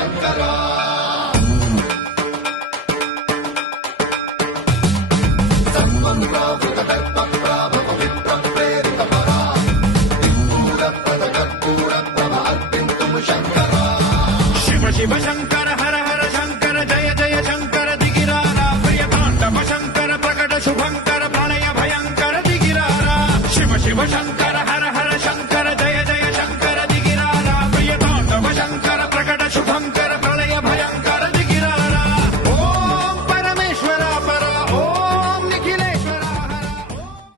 శంకర శివ శివ శంకర హర హర శంకర జయ జయ శంకర దిగిరారా ప్రియతాండవ శంకర ప్రకట శుభంకర ప్రణయ భయంకర దిగిరారా శివ శివ శంకర